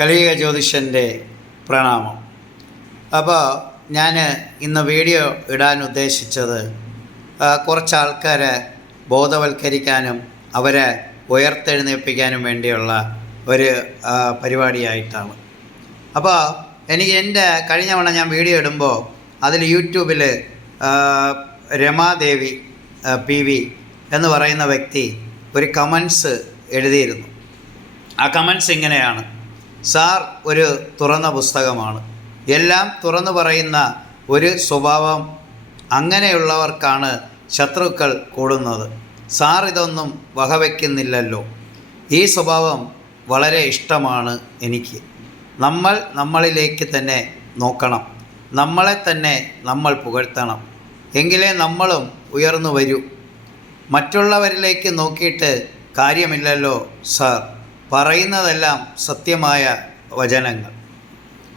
കലിക ജ്യോതിഷന്റെ പ്രണാമം. അപ്പോൾ ഞാൻ ഇന്ന് വീഡിയോ ഇടാൻ ഉദ്ദേശിച്ചത് കുറച്ച് ആൾക്കാരെ ബോധവൽക്കരിക്കാനും അവരെ ഉയർത്തെഴുന്നേൽപ്പിക്കാനും വേണ്ടിയുള്ള ഒരു പരിപാടിയായിട്ടാണ്. അപ്പോൾ എനിക്ക് എന്റെ കഴിഞ്ഞ തവണ ഞാൻ വീഡിയോ ഇടുമ്പോൾ അതിൽ യൂട്യൂബിൽ രമാദേവി പി വി എന്ന് പറയുന്ന വ്യക്തി ഒരു കമൻസ് എഴുതിയിരുന്നു. ആ കമൻസ് ഇങ്ങനെയാണ്. സാർ ഒരു തുറന്ന പുസ്തകമാണ്. എല്ലാം തുറന്നു പറയുന്ന ഒരു സ്വഭാവം അങ്ങനെയുള്ളവർക്കാണ് ശത്രുക്കൾ കൂടുന്നത്. സാർ ഇതൊന്നും വകവയ്ക്കുന്നില്ലല്ലോ ഈ സ്വഭാവം വളരെ ഇഷ്ടമാണ് എനിക്ക്. നമ്മൾ നമ്മളിലേക്ക് തന്നെ നോക്കണം. നമ്മളെ തന്നെ നമ്മൾ പുകഴ്ത്തണം. എങ്കിലേ നമ്മളും ഉയർന്നു വരൂ. മറ്റുള്ളവരിലേക്ക് നോക്കിയിട്ട് കാര്യമില്ലല്ലോ സാർ. പറയുന്നതെല്ലാം സത്യമായ വചനങ്ങൾ.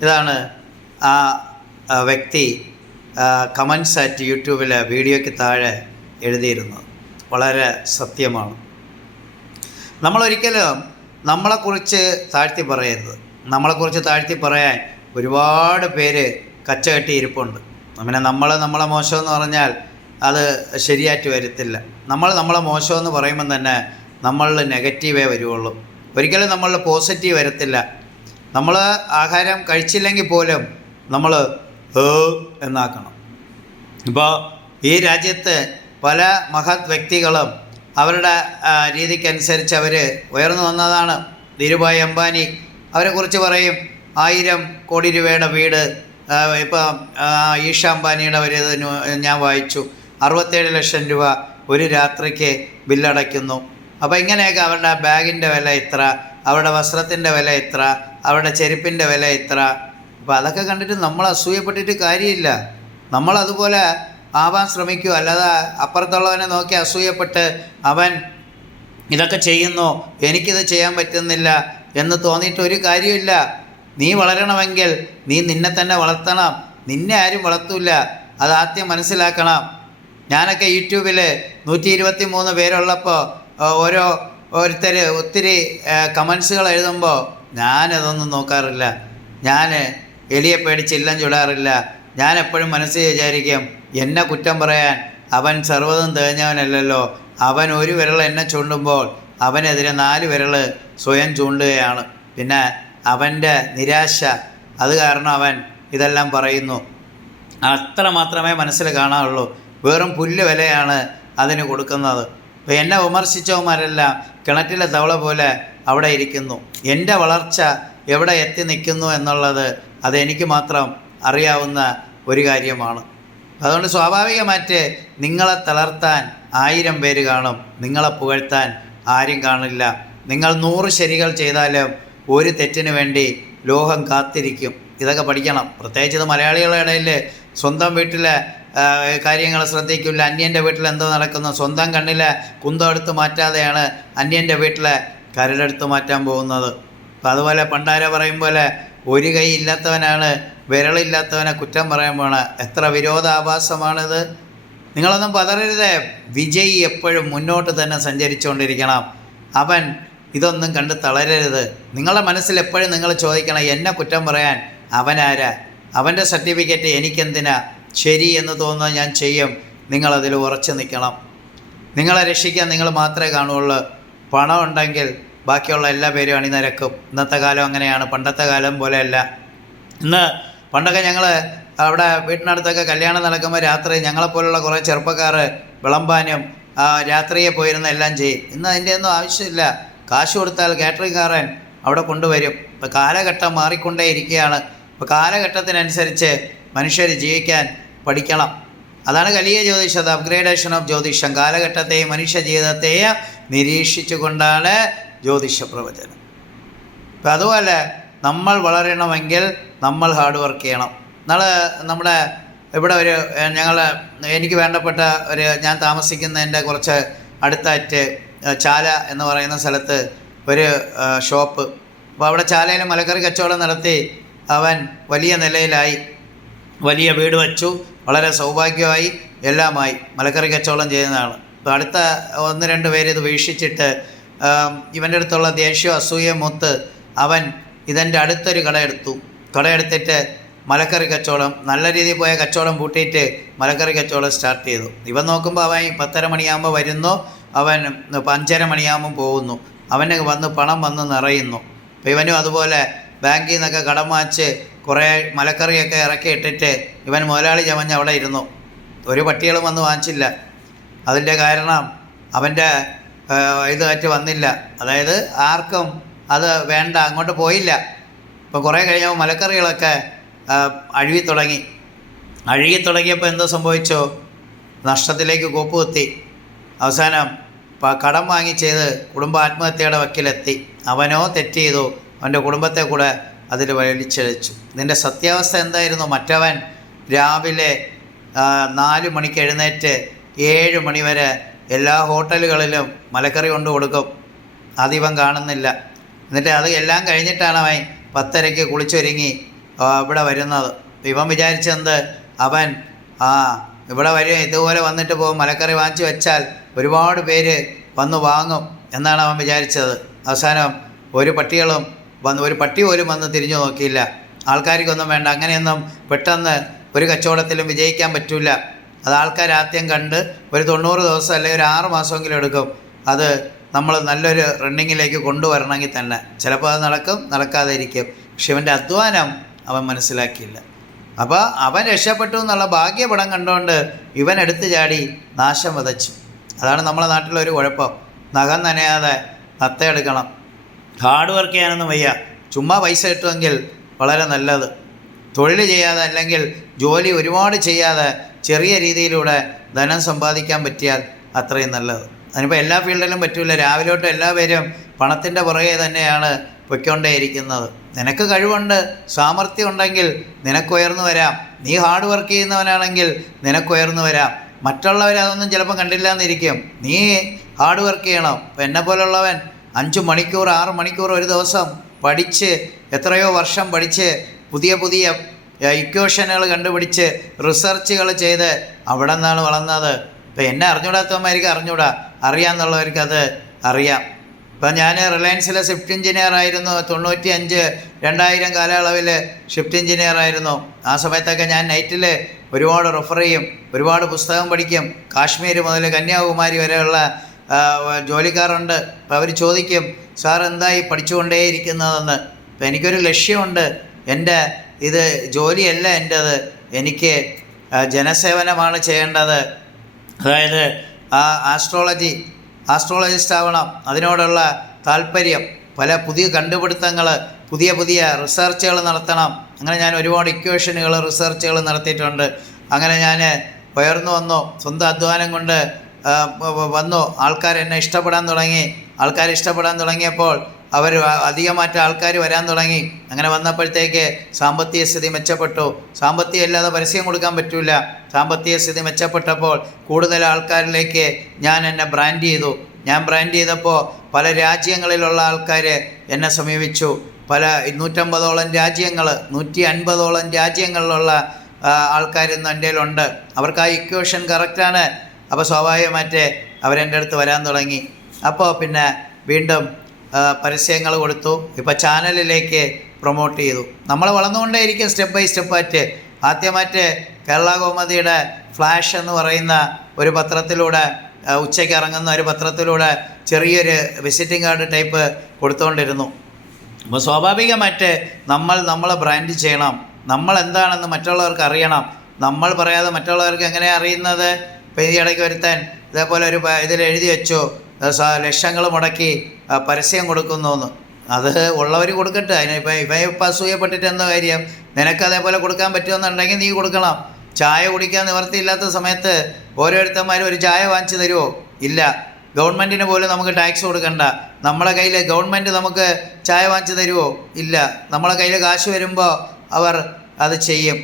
ഇതാണ് ആ വ്യക്തി കമൻസ് ആറ്റ് യൂട്യൂബിലെ വീഡിയോയ്ക്ക് താഴെ എഴുതിയിരുന്നത്. വളരെ സത്യമാണ്. നമ്മളൊരിക്കലും നമ്മളെക്കുറിച്ച് താഴ്ത്തി പറയരുത്. നമ്മളെക്കുറിച്ച് താഴ്ത്തി പറയാൻ ഒരുപാട് പേര് കച്ചകെട്ടി ഇരിപ്പുണ്ട് പിന്നെ നമ്മൾ നമ്മളെ മോശമെന്ന് പറഞ്ഞാൽ അത് ശരിയായിട്ട് വരത്തില്ല. നമ്മൾ നമ്മളെ മോശമെന്ന് പറയുമ്പം തന്നെ നമ്മളിൽ നെഗറ്റീവേ വരുള്ളൂ ഒരിക്കലും നമ്മൾ പോസിറ്റീവ് വരത്തില്ല. നമ്മൾ ആഹാരം കഴിച്ചില്ലെങ്കിൽ പോലും നമ്മൾ എന്നാക്കണം. ഇപ്പോൾ ഈ രാജ്യത്ത് പല മഹത് വ്യക്തികളും അവരുടെ രീതിക്കനുസരിച്ച് അവർ ഉയർന്നു വന്നതാണ്. ധീരുഭായ് അംബാനി അവരെക്കുറിച്ച് പറയും ആയിരം കോടി രൂപയുടെ വീട് ഇപ്പം ഈഷ അംബാനിയുടെ ഒരു ഞാൻ വായിച്ചു. അറുപത്തേഴ് ലക്ഷം രൂപ ഒരു രാത്രിക്ക് ബില്ലടയ്ക്കുന്നു. അപ്പോൾ ഇങ്ങനെയൊക്കെ അവരുടെ ബാഗിന്റെ വില ഇത്ര അവരുടെ വസ്ത്രത്തിന്റെ വില ഇത്ര അവരുടെ ചെരുപ്പിന്റെ വില ഇത്ര. അപ്പോൾ അതൊക്കെ കണ്ടിട്ട് നമ്മൾ അസൂയപ്പെട്ടിട്ട് കാര്യമില്ല. നമ്മൾ അതുപോലെ ആവാൻ ശ്രമിക്കുക അല്ലാതെ അപ്പുറത്തുള്ളവനെ നോക്കി അസൂയപ്പെട്ട് അവൻ ഇതൊക്കെ ചെയ്യുന്നു എനിക്കിത് ചെയ്യാൻ പറ്റുന്നില്ല എന്ന് തോന്നിയിട്ട് ഒരു കാര്യമില്ല. നീ വളരണമെങ്കിൽ നീ നിന്നെ തന്നെ വളർത്തണം. നിന്നെ ആരും വളർത്തൂല അത് ആദ്യം മനസ്സിലാക്കണം. ഞാനൊക്കെ യൂട്യൂബിൽ നൂറ്റി ഇരുപത്തി മൂന്ന് പേരുള്ളപ്പോൾ ഓരോ ഓരോരുത്തർ ഒത്തിരി കമൻസുകൾ എഴുതുമ്പോൾ ഞാനതൊന്നും നോക്കാറില്ല. ഞാൻ എലിയെ പേടിച്ച് ഇല്ലം ചുടാറില്ല. ഞാൻ എപ്പോഴും മനസ്സിൽ വിചാരിക്കും എന്നെ കുറ്റം പറയാൻ അവൻ സർവതും തേഞ്ഞവനല്ലല്ലോ അവൻ ഒരു വിരൽ എന്നെ ചൂണ്ടുമ്പോൾ അവനെതിരെ നാല് വിരൽ സ്വയം ചൂണ്ടുകയാണ്. പിന്നെ അവന്റെ നിരാശ അത് കാരണം അവൻ ഇതെല്ലാം പറയുന്നു. അത്ര മാത്രമേ മനസ്സിൽ കാണാറുള്ളൂ. വെറും പുല്ല് വിലയാണ് അതിന് കൊടുക്കുന്നത്. എന്നെ വിമർശിച്ചവന്മാരെല്ലാം കിണറ്റിലെ തവള പോലെ അവിടെ ഇരിക്കുന്നു. എന്റെ വളർച്ച എവിടെ എത്തി നിൽക്കുന്നു എന്നുള്ളത് അതെനിക്ക് മാത്രം അറിയാവുന്ന ഒരു കാര്യമാണ്. അതുകൊണ്ട് സ്വാഭാവികമായിട്ട് നിങ്ങളെ തളർത്താൻ ആയിരം പേര് കാണും. നിങ്ങളെ പുകഴ്ത്താൻ ആരും കാണില്ല. നിങ്ങൾ നൂറ് ശരികൾ ചെയ്താലും ഒരു തെറ്റിന് വേണ്ടി ലോകം കാത്തിരിക്കും. ഇതൊക്കെ പഠിക്കണം. പ്രത്യേകിച്ച് ഇത് മലയാളികളുടെ ഇടയിൽ സ്വന്തം വീട്ടിലെ കാര്യങ്ങൾ ശ്രദ്ധിക്കില്ല. അന്യന്റെ വീട്ടിൽ എന്തോ നടക്കുന്നു. സ്വന്തം കണ്ണിലെ കുന്തം എടുത്ത് മാറ്റാതെയാണ് അന്യന്റെ വീട്ടിലെ കരടെടുത്ത് മാറ്റാൻ പോകുന്നത്. അപ്പം അതുപോലെ പണ്ടാര പറയും പോലെ ഒരു കൈ ഇല്ലാത്തവനാണ് വിരളില്ലാത്തവനെ കുറ്റം പറയാൻ പോണ. എത്ര വിരോധാഭാസമാണിത്. നിങ്ങളൊന്നും പതറരുത്. വിജയ് എപ്പോഴും മുന്നോട്ട് തന്നെ സഞ്ചരിച്ചുകൊണ്ടിരിക്കണം. അവൻ ഇതൊന്നും കണ്ട് തളരരുത്. നിങ്ങളുടെ മനസ്സിൽ എപ്പോഴും നിങ്ങൾ ചോദിക്കണം എന്നെ കുറ്റം പറയാൻ അവനാരാ? അവന്റെ സർട്ടിഫിക്കറ്റ് എനിക്കെന്തിനാ? ശരി എന്ന് തോന്നുന്നത് ഞാൻ ചെയ്യും. നിങ്ങളതിൽ ഉറച്ചു നിൽക്കണം. നിങ്ങളെ രക്ഷിക്കാൻ നിങ്ങൾ മാത്രമേ കാണുള്ളൂ പണം ഉണ്ടെങ്കിൽ ബാക്കിയുള്ള എല്ലാ പേരും അണിനിരക്കും. ഇന്നത്തെ കാലം അങ്ങനെയാണ്. പണ്ടത്തെ കാലം പോലെയല്ല. ഇന്ന് പണ്ടൊക്കെ ഞങ്ങൾ അവിടെ വീട്ടിനടുത്തൊക്കെ കല്യാണം നടക്കുമ്പോൾ രാത്രി ഞങ്ങളെപ്പോലുള്ള കുറേ ചെറുപ്പക്കാർ വിളമ്പാനും രാത്രിയെ പോയിരുന്ന എല്ലാം ചെയ്യും. ഇന്ന് അതിന്റെ ഒന്നും ആവശ്യമില്ല. കാശ് കൊടുത്താൽ കാറ്ററിംഗുകാരൻ അവിടെ കൊണ്ടുവരും. ഇപ്പോൾ കാലഘട്ടം മാറിക്കൊണ്ടേ ഇരിക്കുകയാണ് ഇപ്പോൾ കാലഘട്ടത്തിനനുസരിച്ച് മനുഷ്യർ ജീവിക്കാൻ പഠിക്കണം. അതാണ് കലിയ ജ്യോതിഷം അപ്ഗ്രേഡേഷൻ ഓഫ് ജ്യോതിഷം. കാലഘട്ടത്തെയും മനുഷ്യ ജീവിതത്തെയും നിരീക്ഷിച്ചുകൊണ്ടാണ് ജ്യോതിഷ പ്രവചനം ഇപ്പം അതുപോലെ നമ്മൾ വളരണമെങ്കിൽ നമ്മൾ ഹാർഡ് വർക്ക് ചെയ്യണം. നാളെ നമ്മുടെ ഇവിടെ ഒരു ഞങ്ങൾ എനിക്ക് വേണ്ടപ്പെട്ട ഒരു ഞാൻ താമസിക്കുന്നതിന്റെ കുറച്ച് അടുത്തായിട്ട് ചാല എന്ന് പറയുന്ന സ്ഥലത്ത് ഒരു ഷോപ്പ് അപ്പോൾ അവിടെ ചാലയിൽ മലക്കറി കച്ചവടം നടത്തി അവൻ വലിയ നിലയിലായി. വലിയ വീട് വച്ചു. വളരെ സൗഭാഗ്യമായി എല്ലാമായി. മലക്കറി കച്ചവടം ചെയ്യുന്നതാണ്. അപ്പോൾ അടുത്ത ഒന്ന് രണ്ട് പേര് ഇത് വീക്ഷിച്ചിട്ട് ഇവന്റെ അടുത്തുള്ള ദേഷ്യം അസൂയ മൊത്ത് അവൻ ഇതെന്റെ അടുത്തൊരു കട കടയെടുത്തിട്ട് മലക്കറി കച്ചവടം നല്ല രീതിയിൽ പോയ കച്ചവടം പൂട്ടിയിട്ട് മലക്കറി കച്ചവടം സ്റ്റാർട്ട് ചെയ്തു. ഇവൻ നോക്കുമ്പോൾ അവൻ പത്തര മണിയാകുമ്പോൾ വരുന്നു. അവൻ അഞ്ചര മണിയാകുമ്പോൾ പോകുന്നു. അവന് വന്ന് പണം വന്ന് നിറയുന്നു. അപ്പം ഇവനും അതുപോലെ ബാങ്കിൽ നിന്നൊക്കെ കടം വാങ്ങിച്ച് കുറേ മലക്കറിയൊക്കെ ഇറക്കി ഇട്ടിട്ട് ഇവൻ മുതലാളി ചമഞ്ഞ് അവിടെ ഇരുന്നു. ഒരു പട്ടികളും വന്ന് വാങ്ങിച്ചില്ല. അതിന്റെ കാരണം അവന്റെ ഇതായിട്ട് വന്നില്ല. അതായത് ആർക്കും അത് വേണ്ട അങ്ങോട്ട് പോയില്ല. ഇപ്പം കുറേ കഴിഞ്ഞപ്പോൾ മലക്കറികളൊക്കെ അഴുകി തുടങ്ങി. അഴുകി തുടങ്ങിയപ്പോൾ എന്തോ സംഭവിച്ചു? നഷ്ടത്തിലേക്ക് കോപ്പ് കുത്തി. അവസാനം കടം വാങ്ങി ചെയ്ത് കുടുംബ ആത്മഹത്യയുടെ വക്കിലെത്തി. അവനോ തെറ്റ് ചെയ്തു. അവന്റെ കുടുംബത്തെ കൂടെ അതിൽ വലിച്ചെഴിച്ചു. ഇതിന്റെ സത്യാവസ്ഥ എന്തായിരുന്നു? മറ്റവൻ രാവിലെ നാല് മണിക്ക് എഴുന്നേറ്റ് ഏഴ് മണി വരെ എല്ലാ ഹോട്ടലുകളിലും മലക്കറി കൊണ്ട് കൊടുക്കും. അതിവൻ കാണുന്നില്ല. എന്നിട്ട് അത് എല്ലാം കഴിഞ്ഞിട്ടാണ് അവൻ പത്തരയ്ക്ക് കുളിച്ചൊരുങ്ങി ഇവിടെ വരുന്നത്. ഇവൻ വിചാരിച്ചെന്ത്? അവൻ ആ ഇവിടെ വരും ഇതുപോലെ വന്നിട്ട് പോകും മലക്കറി വാങ്ങിച്ചു വെച്ചാൽ ഒരുപാട് പേര് വന്ന് വാങ്ങും എന്നാണ് അവൻ വിചാരിച്ചത്. അവസാനം ഒരു പട്ടികളും വന്ന് ഒരു പട്ടി പോലും വന്ന് തിരിഞ്ഞു നോക്കിയില്ല. ആൾക്കാർക്കൊന്നും വേണ്ട അങ്ങനെയൊന്നും പെട്ടെന്ന് ഒരു കച്ചവടത്തിലും വിജയിക്കാൻ പറ്റില്ല അത് ആൾക്കാർ ആദ്യം കണ്ട് ഒരു തൊണ്ണൂറ് ദിവസം അല്ലെങ്കിൽ ഒരു ആറ് മാസമെങ്കിലും എടുക്കും. അത് നമ്മൾ നല്ലൊരു റണ്ണിങ്ങിലേക്ക് കൊണ്ടുവരണമെങ്കിൽ തന്നെ. ചിലപ്പോൾ അത് നടക്കും നടക്കാതെ ഇരിക്കും പക്ഷെ ഇവന്റെ അധ്വാനം അവൻ മനസ്സിലാക്കിയില്ല. അപ്പോൾ അവൻ രക്ഷപ്പെട്ടു എന്നുള്ള ഭാഗ്യപടം കണ്ടുകൊണ്ട് ഇവൻ എടുത്തു ചാടി നാശം വിതച്ചു. അതാണ് നമ്മളെ നാട്ടിലൊരു കുഴപ്പം. നഖം നനയാതെ നത്തയെടുക്കണം ഹാർഡ് വർക്ക് ചെയ്യാനൊന്നും വയ്യ. ചുമ്മാ പൈസ കിട്ടുമെങ്കിൽ വളരെ നല്ലത്. തൊഴിൽ ചെയ്യാതെ അല്ലെങ്കിൽ ജോലി ഒരുപാട് ചെയ്യാതെ ചെറിയ രീതിയിലൂടെ ധനം സമ്പാദിക്കാൻ പറ്റിയാൽ അത്രയും നല്ലത്. അതിനിപ്പോൾ എല്ലാ ഫീൽഡിലും പറ്റില്ല രാവിലെ തൊട്ട് എല്ലാവരും പണത്തിന്റെ പുറകെ തന്നെയാണ് പൊയ്ക്കൊണ്ടേയിരിക്കുന്നത്. നിനക്ക് കഴിവുണ്ട് സാമർഥ്യം ഉണ്ടെങ്കിൽ നിനക്ക് ഉയർന്നു വരാം. നീ ഹാർഡ് വർക്ക് ചെയ്യുന്നവനാണെങ്കിൽ നിനക്ക് ഉയർന്നു വരാം. മറ്റുള്ളവർ അതൊന്നും ചിലപ്പോൾ കണ്ടില്ല എന്നിരിക്കും നീ ഹാർഡ് വർക്ക് ചെയ്യണം. എന്നെ പോലുള്ളവൻ അഞ്ച് മണിക്കൂർ ആറ് മണിക്കൂർ ഒരു ദിവസം പഠിച്ച് എത്രയോ വർഷം പഠിച്ച് പുതിയ പുതിയ ഇക്വേഷനുകൾ കണ്ടുപിടിച്ച് റിസർച്ചുകൾ ചെയ്ത് അവിടെ നിന്നാണ് വളർന്നത്. ഇപ്പം എന്നെ അറിഞ്ഞൂടാത്തവന്മാർക്ക് അറിഞ്ഞൂടാ അറിയാമെന്നുള്ളവർക്ക് അത് അറിയാം. ഇപ്പം ഞാൻ റിലയൻസിലെ ഷിഫ്റ്റ് എഞ്ചിനീയർ ആയിരുന്നു. തൊണ്ണൂറ്റി അഞ്ച് രണ്ടായിരം കാലയളവിൽ ഷിഫ്റ്റ് എഞ്ചിനീയർ ആയിരുന്നു. ആ സമയത്തൊക്കെ ഞാൻ നൈറ്റിൽ ഒരുപാട് റെഫർ ചെയ്യും. ഒരുപാട് പുസ്തകം പഠിക്കും. കാശ്മീർ മുതൽ കന്യാകുമാരി വരെയുള്ള ജോലിക്കാരുണ്ട്. അപ്പോൾ അവർ ചോദിക്കും സാർ എന്തായി പഠിച്ചുകൊണ്ടേയിരിക്കുന്നതെന്ന്? അപ്പം എനിക്കൊരു ലക്ഷ്യമുണ്ട്. എന്റെ ഇത് ജോലിയല്ല എന്റേത്. എനിക്ക് ജനസേവനമാണ് ചെയ്യേണ്ടത്. അതായത് ആ ആസ്ട്രോളജി ആസ്ട്രോളജിസ്റ്റ് ആവണം. അതിനോടുള്ള താല്പര്യം പല പുതിയ കണ്ടുപിടുത്തങ്ങൾ പുതിയ പുതിയ റിസർച്ചുകൾ നടത്തണം. അങ്ങനെ ഞാൻ ഒരുപാട് ഇക്വേഷനുകൾ റിസർച്ചുകൾ നടത്തിയിട്ടുണ്ട്. അങ്ങനെ ഞാൻ ഉയർന്നു വന്നു. സ്വന്തം അധ്വാനം കൊണ്ട് വന്നു. ആൾക്കാർ എന്നെ ഇഷ്ടപ്പെടാൻ തുടങ്ങി. ആൾക്കാർ ഇഷ്ടപ്പെടാൻ തുടങ്ങിയപ്പോൾ അവർ അധികമായിട്ട് ആൾക്കാർ വരാൻ തുടങ്ങി. അങ്ങനെ വന്നപ്പോഴത്തേക്ക് സാമ്പത്തിക സ്ഥിതി മെച്ചപ്പെട്ടു. സാമ്പത്തികം ഇല്ലാതെ പരസ്യം കൊടുക്കാൻ പറ്റില്ല സാമ്പത്തിക സ്ഥിതി മെച്ചപ്പെട്ടപ്പോൾ കൂടുതൽ ആൾക്കാരിലേക്ക് ഞാൻ എന്നെ ബ്രാൻഡ് ചെയ്തു. ഞാൻ ബ്രാൻഡ് ചെയ്തപ്പോൾ പല രാജ്യങ്ങളിലുള്ള ആൾക്കാർ എന്നെ സമീപിച്ചു. പല നൂറ്റമ്പതോളം രാജ്യങ്ങൾ നൂറ്റി അൻപതോളം രാജ്യങ്ങളിലുള്ള ആൾക്കാർ ഇന്ന് എന്റെ ഉണ്ട് അവർക്ക് ആ ഇക്വേഷൻ കറക്റ്റാണ് അപ്പോൾ സ്വാഭാവികമായിട്ട് അവരെന്റെ അടുത്ത് വരാൻ തുടങ്ങി. അപ്പോൾ പിന്നെ വീണ്ടും പരസ്യങ്ങൾ കൊടുത്തു. ഇപ്പോൾ ചാനലിലേക്ക് പ്രൊമോട്ട് ചെയ്തു. നമ്മൾ വളർന്നുകൊണ്ടേയിരിക്കും സ്റ്റെപ്പ് ബൈ സ്റ്റെപ്പായിട്ട് ആദ്യമായിട്ട് കേരള കോമതിയുടെ ഫ്ലാഷ് എന്ന് പറയുന്ന ഒരു പത്രത്തിലൂടെ ഉച്ചയ്ക്ക് ഇറങ്ങുന്ന ഒരു പത്രത്തിലൂടെ ചെറിയൊരു വിസിറ്റിംഗ് കാർഡ് ടൈപ്പ് കൊടുത്തുകൊണ്ടിരുന്നു അപ്പോൾ സ്വാഭാവികമായിട്ട് നമ്മൾ നമ്മളെ ബ്രാൻഡ് ചെയ്യണം. നമ്മൾ എന്താണെന്ന് മറ്റുള്ളവർക്ക് അറിയണം. നമ്മൾ പറയാതെ മറ്റുള്ളവർക്ക് എങ്ങനെയാണ് അറിയുന്നത്? ഇപ്പോൾ ഈ ഇടയ്ക്ക് ഒരുത്തൻ ഇതേപോലെ ഒരു ഇതിൽ എഴുതി വെച്ചു. ലക്ഷങ്ങൾ മുടക്കി പരസ്യം കൊടുക്കുന്നു എന്ന്. അത് ഉള്ളവർ കൊടുക്കട്ടെ. അതിന് ഇപ്പം ഇവ ഇപ്പം അസൂയപ്പെട്ടിട്ട് എന്താ കാര്യം? നിനക്ക് അതേപോലെ കൊടുക്കാൻ പറ്റുമെന്നുണ്ടെങ്കിൽ നീ കൊടുക്കണം. ചായ കുടിക്കാൻ നിവർത്തിയില്ലാത്ത സമയത്ത് ഓരോരുത്തന്മാരും ഒരു ചായ വാങ്ങിച്ചു തരുമോ ഇല്ല. ഗവൺമെന്റിന് പോലും നമുക്ക് ടാക്സ് കൊടുക്കണ്ട. നമ്മളെ കയ്യിൽ ഗവൺമെന്റ് നമുക്ക് ചായ വാങ്ങിച്ചു തരുമോ ഇല്ല. നമ്മളെ കയ്യിൽ കാശ് വരുമ്പോൾ അവർ അത് ചെയ്യും.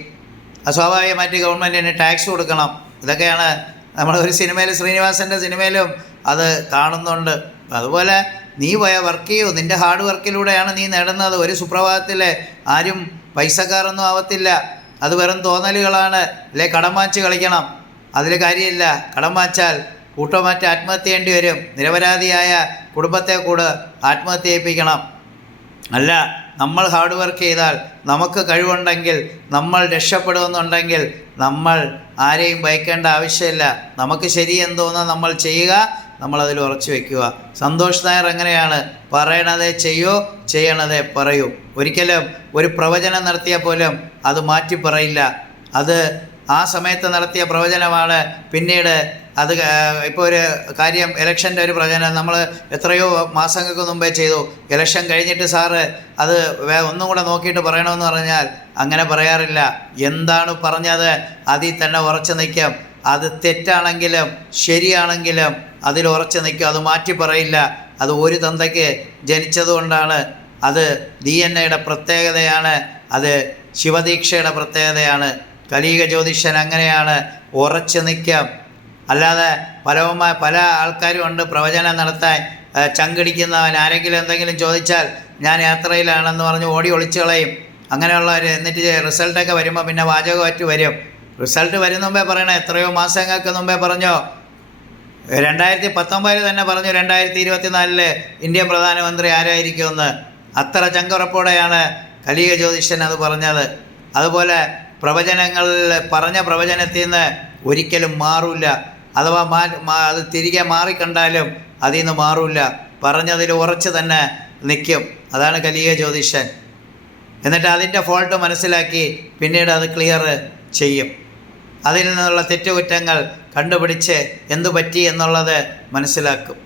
അസ്വാഭാവികമായിട്ട് സ്വാഭാവികമായിട്ട് ഗവൺമെന്റിന് ടാക്സ് കൊടുക്കണം. ഇതൊക്കെയാണ് നമ്മൾ ഒരു സിനിമയിൽ ശ്രീനിവാസന്റെ സിനിമയിലും അത് കാണുന്നുണ്ട്. അതുപോലെ നീ വർക്ക് ചെയ്യൂ. നിന്റെ ഹാർഡ് വർക്കിലൂടെയാണ് നീ നേടുന്നത്. ഒരു സുപ്രഭാതത്തിൽ ആരും പൈസക്കാരൊന്നും ആവത്തില്ല. അത് വെറും തോന്നലുകളാണ്. അല്ലെ കടം വാച്ച് കളിക്കണം. അതിൽ കാര്യമില്ല. കടം വാച്ചാൽ കൂട്ടമാറ്റ ആത്മഹത്യ ചെയ്യേണ്ടി വരും. നിരപരാധിയായ കുടുംബത്തെ കൂടെ ആത്മഹത്യ ചെയ്യിപ്പിക്കണം അല്ല നമ്മൾ ഹാർഡ് വർക്ക് ചെയ്താൽ നമുക്ക് കഴിവുണ്ടെങ്കിൽ നമ്മൾ രക്ഷപ്പെടുമെന്നുണ്ടെങ്കിൽ നമ്മൾ ആരെയും ഭയക്കേണ്ട ആവശ്യമില്ല. നമുക്ക് ശരി എന്തോന്ന് നമ്മൾ ചെയ്യുക നമ്മളതിൽ ഉറച്ചു വയ്ക്കുക സന്തോഷ് നായർ എങ്ങനെയാണ്? പറയണതേ ചെയ്യൂ ചെയ്യണതേ പറയൂ. ഒരിക്കലും ഒരു പ്രവചനം നടത്തിയാൽ പോലും അത് മാറ്റി പറയില്ല. അത് ആ സമയത്ത് നടത്തിയ പ്രവചനമാണ് പിന്നീട് അത് ഇപ്പോൾ ഒരു കാര്യം ഇലക്ഷന്റെ ഒരു പ്രവചനം നമ്മൾ എത്രയോ മാസങ്ങൾക്ക് മുമ്പേ ചെയ്തു. ഇലക്ഷൻ കഴിഞ്ഞിട്ട് സാറ് അത് ഒന്നും കൂടെ നോക്കിയിട്ട് പറയണമെന്ന് പറഞ്ഞാൽ അങ്ങനെ പറയാറില്ല. എന്താണ് പറഞ്ഞത്? അതിൽ തന്നെ ഉറച്ചു നിൽക്കും. അത് തെറ്റാണെങ്കിലും ശരിയാണെങ്കിലും അതിൽ ഉറച്ചു നിൽക്കും. അത് മാറ്റി പറയില്ല. അത് ഒരു തന്തയ്ക്ക് ജനിച്ചതുകൊണ്ടാണ് അത് ഡി എൻ എയുടെ പ്രത്യേകതയാണ്. അത് ശിവദീക്ഷയുടെ പ്രത്യേകതയാണ്. കലീക ജ്യോതിഷൻ അങ്ങനെയാണ് ഉറച്ചു നിൽക്കാം. അല്ലാതെ പലവുമായ പല ആൾക്കാരും ഉണ്ട് പ്രവചനം നടത്താൻ ചങ്കടിക്കുന്നവൻ. ആരെങ്കിലും എന്തെങ്കിലും ചോദിച്ചാൽ ഞാൻ യാത്രയിലാണെന്ന് പറഞ്ഞ് ഓടി ഒളിച്ചു കളയും. അങ്ങനെയുള്ളവർ എന്നിട്ട് റിസൾട്ടൊക്കെ വരുമ്പോൾ പിന്നെ വാചകമായിട്ട് വരും. റിസൾട്ട് വരുന്ന മുമ്പേ പറയണേ. എത്രയോ മാസങ്ങൾക്ക് മുമ്പേ പറഞ്ഞോ? രണ്ടായിരത്തി പത്തൊമ്പതിൽ തന്നെ പറഞ്ഞു രണ്ടായിരത്തി ഇരുപത്തിനാലിൽ ഇന്ത്യൻ പ്രധാനമന്ത്രി ആരായിരിക്കുമെന്ന്. അത്ര ചങ്കുറപ്പോടെയാണ് കലിക ജ്യോതിഷൻ അത് പറഞ്ഞത്. അതുപോലെ പ്രവചനങ്ങളിൽ പറഞ്ഞ പ്രവചനത്തിൽ നിന്ന് ഒരിക്കലും മാറില്ല അഥവാ മാ അത് തിരികെ മാറിക്കണ്ടാലും അതിൽ നിന്ന് മാറില്ല പറഞ്ഞതിൽ ഉറച്ച് തന്നെ നിൽക്കും അതാണ് കലിയ ജ്യോതിഷൻ. എന്നിട്ട് അതിന്റെ ഫോൾട്ട് മനസ്സിലാക്കി പിന്നീട് അത് ക്ലിയർ ചെയ്യും. അതിൽ നിന്നുള്ള തെറ്റുകുറ്റങ്ങൾ കണ്ടുപിടിച്ച് എന്തു പറ്റി എന്നുള്ളത് മനസ്സിലാക്കും.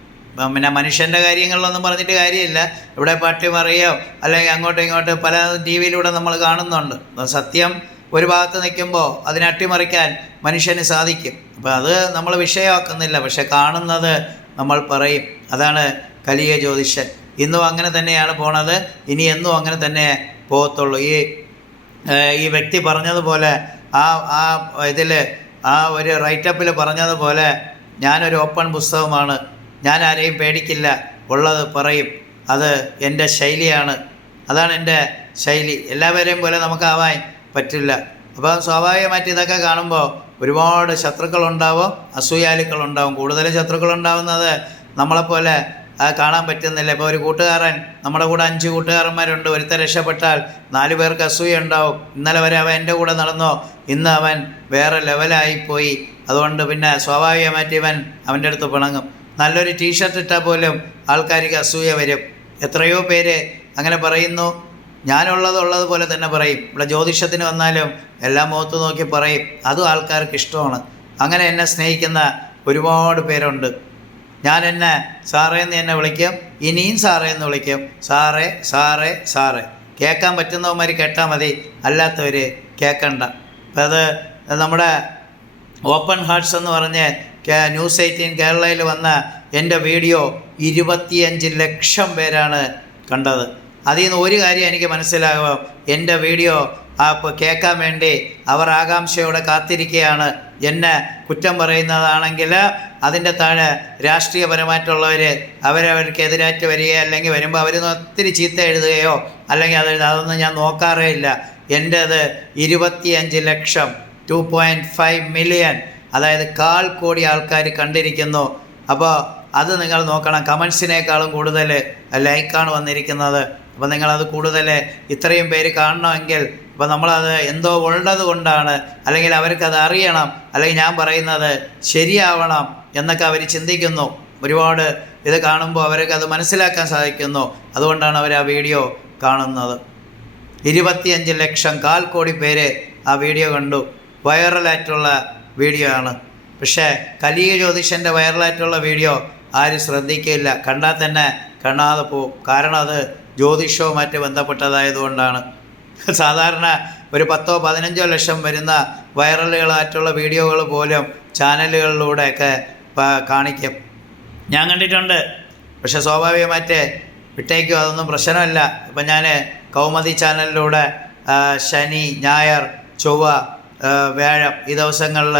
പിന്നെ മനുഷ്യന്റെ കാര്യങ്ങളിലൊന്നും പറഞ്ഞിട്ട് കാര്യമില്ല. ഇവിടെ പാട്ടി മറിയോ അല്ലെങ്കിൽ അങ്ങോട്ടും ഇങ്ങോട്ടും പല ടി വിയിലൂടെ നമ്മൾ കാണുന്നുണ്ട്. സത്യം ഒരു ഭാഗത്ത് നിൽക്കുമ്പോൾ അതിനെ അട്ടിമറിക്കാൻ മനുഷ്യന് സാധിക്കും. അപ്പോൾ അത് നമ്മൾ വിഷയമാക്കുന്നില്ല. പക്ഷെ കാണുന്നത് നമ്മൾ പറയും. അതാണ് കലിയ ജ്യോതിഷൻ. ഇന്നും അങ്ങനെ തന്നെയാണ് പോണത്. ഇനി എന്നും അങ്ങനെ തന്നെ പോകത്തുള്ളൂ. ഈ ഈ വ്യക്തി പറഞ്ഞതുപോലെ ആ ആ ഇതിൽ ആ ഒരു റൈറ്റപ്പിൽ പറഞ്ഞതുപോലെ ഞാനൊരു ഓപ്പൺ പുസ്തകമാണ്. ഞാൻ ആരെയും പേടിക്കില്ല. ഉള്ളത് പറയും. അത് എന്റെ ശൈലിയാണ്. അതാണ് എന്റെ ശൈലി. എല്ലാവരെയും പോലെ നമുക്കാവാൻ പറ്റില്ല. അപ്പോൾ സ്വാഭാവികമായിട്ട് ഇതൊക്കെ കാണുമ്പോൾ ഒരുപാട് ശത്രുക്കളുണ്ടാവും അസൂയാലുക്കളുണ്ടാവും. കൂടുതൽ ശത്രുക്കളുണ്ടാവുന്നത് നമ്മളെപ്പോലെ കാണാൻ പറ്റുന്നില്ല. ഇപ്പോൾ ഒരു കൂട്ടുകാരൻ നമ്മുടെ കൂടെ അഞ്ച് കൂട്ടുകാരന്മാരുണ്ട്. ഒരുത്തൻ രക്ഷപ്പെട്ടാൽ നാല് പേർക്ക് അസൂയ ഉണ്ടാവും ഇന്നലെ വരെ അവൻ എന്റെ കൂടെ നടന്നോ? ഇന്ന് അവൻ വേറെ ലെവലായിപ്പോയി അതുകൊണ്ട് പിന്നെ സ്വാഭാവികമായിട്ട് ഇവൻ അവന്റെ അടുത്ത് പിണങ്ങും. നല്ലൊരു ടീഷർട്ട് ഇട്ടാൽ പോലും ആൾക്കാർക്ക് അസൂയ വരും. എത്രയോ പേര് അങ്ങനെ പറയുന്നു. ഞാനുള്ളത് ഉള്ളത് പോലെ തന്നെ പറയും. ഇവിടെ ജ്യോതിഷത്തിന് വന്നാലും എല്ലാം മുഖത്ത് നോക്കി പറയും. അതും ആൾക്കാർക്ക് ഇഷ്ടമാണ്. അങ്ങനെ എന്നെ സ്നേഹിക്കുന്ന ഒരുപാട് പേരുണ്ട്. ഞാൻ എന്നെ സാറേ എന്ന് എന്നെ വിളിക്കും. ഇനിയും സാറേ എന്ന് വിളിക്കും. സാറേ സാറേ സാറേ. കേൾക്കാൻ പറ്റുന്നവന്മാർ കേട്ടാൽ മതി. അല്ലാത്തവർ കേൾക്കണ്ട അപ്പം അത് നമ്മുടെ ഓപ്പൺ ഹാർട്സ് എന്ന് പറഞ്ഞ് ന്യൂസ് എയ്റ്റീൻ കേരളയിൽ വന്ന എന്റെ വീഡിയോ ഇരുപത്തിയഞ്ച് ലക്ഷം പേരാണ് കണ്ടത്. അതിൽ നിന്ന് ഒരു കാര്യം എനിക്ക് മനസ്സിലാകും. എന്റെ വീഡിയോ കേൾക്കാൻ വേണ്ടി അവർ ആകാംക്ഷയോടെ കാത്തിരിക്കുകയാണ്. എന്നെ കുറ്റം പറയുന്നതാണെങ്കിൽ അതിന്റെ താഴെ രാഷ്ട്രീയപരമായിട്ടുള്ളവർ അവരവർക്കെതിരായിട്ട് വരികയോ അല്ലെങ്കിൽ വരുമ്പോൾ അവർ ഒത്തിരി ചീത്ത എഴുതുകയോ അല്ലെങ്കിൽ അത് അതൊന്നും ഞാൻ നോക്കാറേ ഇല്ല. എന്റേത് ഇരുപത്തിയഞ്ച് ലക്ഷം ടു പോയിന്റ് ഫൈവ് മില്യൺ അതായത് കാൽ കോടി ആൾക്കാർ കണ്ടിരിക്കുന്നു. അപ്പോൾ അത് നിങ്ങൾ നോക്കണം. കമൻസിനേക്കാളും കൂടുതൽ ലൈക്കാണ് വന്നിരിക്കുന്നത്. അപ്പോൾ നിങ്ങളത് കൂടുതൽ ഇത്രയും പേര് കാണണമെങ്കിൽ അപ്പോൾ നമ്മളത് എന്തോ ഉള്ളത് കൊണ്ടാണ് അല്ലെങ്കിൽ അവർക്കത് അറിയണം അല്ലെങ്കിൽ ഞാൻ പറയുന്നത് ശരിയാവണം എന്നൊക്കെ അവർ ചിന്തിക്കുന്നു. ഒരുപാട് ഇത് കാണുമ്പോൾ അവർക്ക് അത് മനസ്സിലാക്കാൻ സാധിക്കുന്നു. അതുകൊണ്ടാണ് അവർ ആ വീഡിയോ കാണുന്നത്. ഇരുപത്തിയഞ്ച് ലക്ഷം കാൽ കോടി പേര് ആ വീഡിയോ കണ്ടു. വൈറലായിട്ടുള്ള വീഡിയോ ആണ് പക്ഷേ കലിയ ജ്യോതിഷന്റെ വൈറലായിട്ടുള്ള വീഡിയോ ആരും ശ്രദ്ധിക്കില്ല. കണ്ടാൽ തന്നെ കാണാതെ പോവും കാരണം അത് ജ്യോതിഷവുമായിട്ട് ബന്ധപ്പെട്ടതായതുകൊണ്ടാണ്. സാധാരണ ഒരു പത്തോ പതിനഞ്ചോ ലക്ഷം വരുന്ന വൈറലുകളായിട്ടുള്ള വീഡിയോകൾ പോലും ചാനലുകളിലൂടെയൊക്കെ കാണിക്കും. ഞാൻ കണ്ടിട്ടുണ്ട്. പക്ഷെ സ്വാഭാവികമായിട്ട് വിട്ടേക്കും അതൊന്നും പ്രശ്നമല്ല. ഇപ്പം ഞാൻ കൗമദി ചാനലിലൂടെ ശനി ഞായർ ചൊവ്വ വ്യാഴം ഈ ദിവസങ്ങളിൽ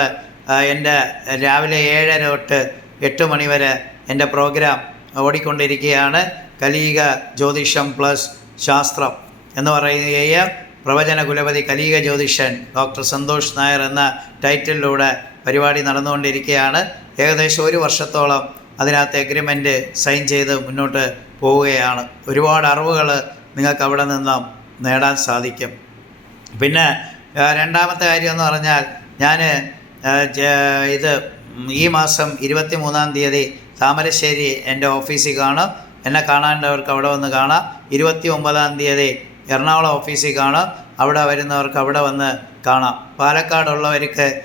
എന്റെ രാവിലെ ഏഴര തൊട്ട് എട്ട് മണിവരെ എന്റെ പ്രോഗ്രാം ഓടിക്കൊണ്ടിരിക്കുകയാണ്. കലീക ജ്യോതിഷം പ്ലസ് ശാസ്ത്രം എന്ന് പറയുകയും പ്രവചന കുലപതി കലീക ജ്യോതിഷൻ ഡോക്ടർ സന്തോഷ് നായർ എന്ന ടൈറ്റിലൂടെ പരിപാടി നടന്നുകൊണ്ടിരിക്കുകയാണ്. ഏകദേശം ഒരു വർഷത്തോളം അതിനകത്ത് എഗ്രിമെന്റ് സൈൻ ചെയ്ത് മുന്നോട്ട് പോവുകയാണ്. ഒരുപാട് അറിവുകൾ നിങ്ങൾക്ക് അവിടെ നിന്നും നേടാൻ സാധിക്കും. പിന്നെ രണ്ടാമത്തെ കാര്യം എന്ന് പറഞ്ഞാൽ ഞാൻ ഇത് ഈ മാസം ഇരുപത്തി മൂന്നാം തീയതി താമരശ്ശേരി എന്റെ ഓഫീസിൽ കാണും. എന്നെ കാണാനുള്ളവർക്ക് അവിടെ വന്ന് കാണാം. ഇരുപത്തി ഒമ്പതാം തീയതി എറണാകുളം ഓഫീസിൽ കാണാം. അവിടെ വരുന്നവർക്ക് അവിടെ വന്ന് കാണാം. പാലക്കാടുള്ളവർക്ക്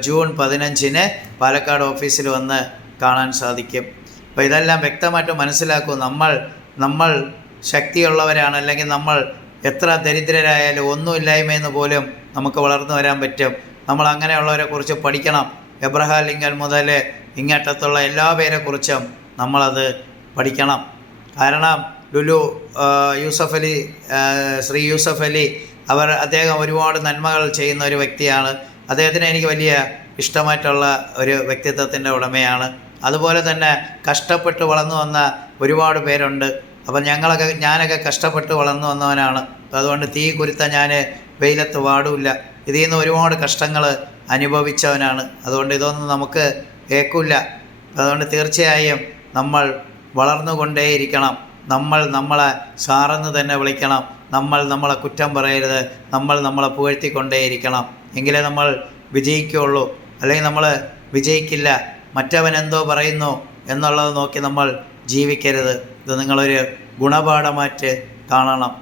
ജൂൺ പതിനഞ്ചിന് പാലക്കാട് ഓഫീസിൽ വന്ന് കാണാൻ സാധിക്കും. അപ്പോൾ ഇതെല്ലാം വ്യക്തമായിട്ട് മനസ്സിലാക്കൂ. നമ്മൾ നമ്മൾ ശക്തിയുള്ളവരാണ്. അല്ലെങ്കിൽ നമ്മൾ എത്ര ദരിദ്രരായാലും ഒന്നുമില്ലായ്മയെന്ന് പോലും നമുക്ക് വളർന്നു വരാൻ പറ്റും. നമ്മൾ അങ്ങനെയുള്ളവരെ കുറിച്ച് പഠിക്കണം. എബ്രഹാം ലിങ്കൻ മുതൽ ഇങ്ങോട്ടത്തുള്ള എല്ലാ പേരെക്കുറിച്ചും നമ്മളത് പഠിക്കണം. കാരണം ലുലു യൂസഫ് അലി ശ്രീ യൂസഫ് അലി അവർ അദ്ദേഹം ഒരുപാട് നന്മകൾ ചെയ്യുന്ന ഒരു വ്യക്തിയാണ്. അദ്ദേഹത്തിന് എനിക്ക് വലിയ ഇഷ്ടമായിട്ടുള്ള ഒരു വ്യക്തിത്വത്തിന്റെ ഉടമയാണ്. അതുപോലെ തന്നെ കഷ്ടപ്പെട്ട് വളർന്നു വന്ന ഒരുപാട് പേരുണ്ട്. അപ്പം ഞങ്ങളൊക്കെ ഞാനൊക്കെ കഷ്ടപ്പെട്ട് വളർന്നു വന്നവനാണ്. അതുകൊണ്ട് തീ കുരുത്ത ഞാൻ വെയിലത്ത് വാടൂല്ല. ഇതിൽ നിന്ന് ഒരുപാട് കഷ്ടങ്ങൾ അനുഭവിച്ചവനാണ്. അതുകൊണ്ട് ഇതൊന്നും നമുക്ക് കേൾക്കില്ല അതുകൊണ്ട് തീർച്ചയായും നമ്മൾ വളർന്നുകൊണ്ടേയിരിക്കണം. നമ്മൾ നമ്മളെ സാറെന്ന് തന്നെ വിളിക്കണം. നമ്മൾ നമ്മളെ കുറ്റം പറയരുത്. നമ്മൾ നമ്മളെ പുകഴ്ത്തിക്കൊണ്ടേയിരിക്കണം. എങ്കിലേ നമ്മൾ വിജയിക്കുകയുള്ളൂ. അല്ലെങ്കിൽ നമ്മൾ വിജയിക്കില്ല. മറ്റവൻ എന്തോ പറയുന്നു എന്നുള്ളത് നോക്കി നമ്മൾ ജീവിക്കരുത്. ഇത് നിങ്ങളൊരു ഗുണപാഠമായിട്ട് കാണണം.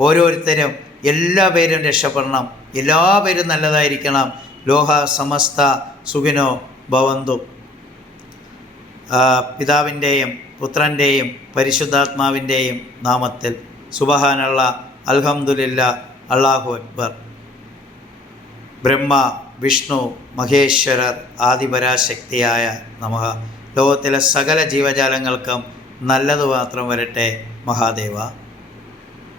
ഓരോരുത്തരും എല്ലാ പേരും രക്ഷപ്പെടണം. എല്ലാ പേരും നല്ലതായിരിക്കണം. ലോഹ സമസ്ത സുഖിനോ ഭവന്തു. പിതാവിന്റെയും പുത്രന്റെയും പരിശുദ്ധാത്മാവിന്റെയും നാമത്തിൽ സുബഹാനുള്ള അൽഹംദുലില്ല അള്ളാഹു അക്ബർ. ബ്രഹ്മ വിഷ്ണു മഹേശ്വരർ ആദിപരാശക്തിയായ നമഃ ലോകത്തിലെ സകല ജീവജാലങ്ങൾക്കും നല്ലതു മാത്രം വരട്ടെ മഹാദേവ.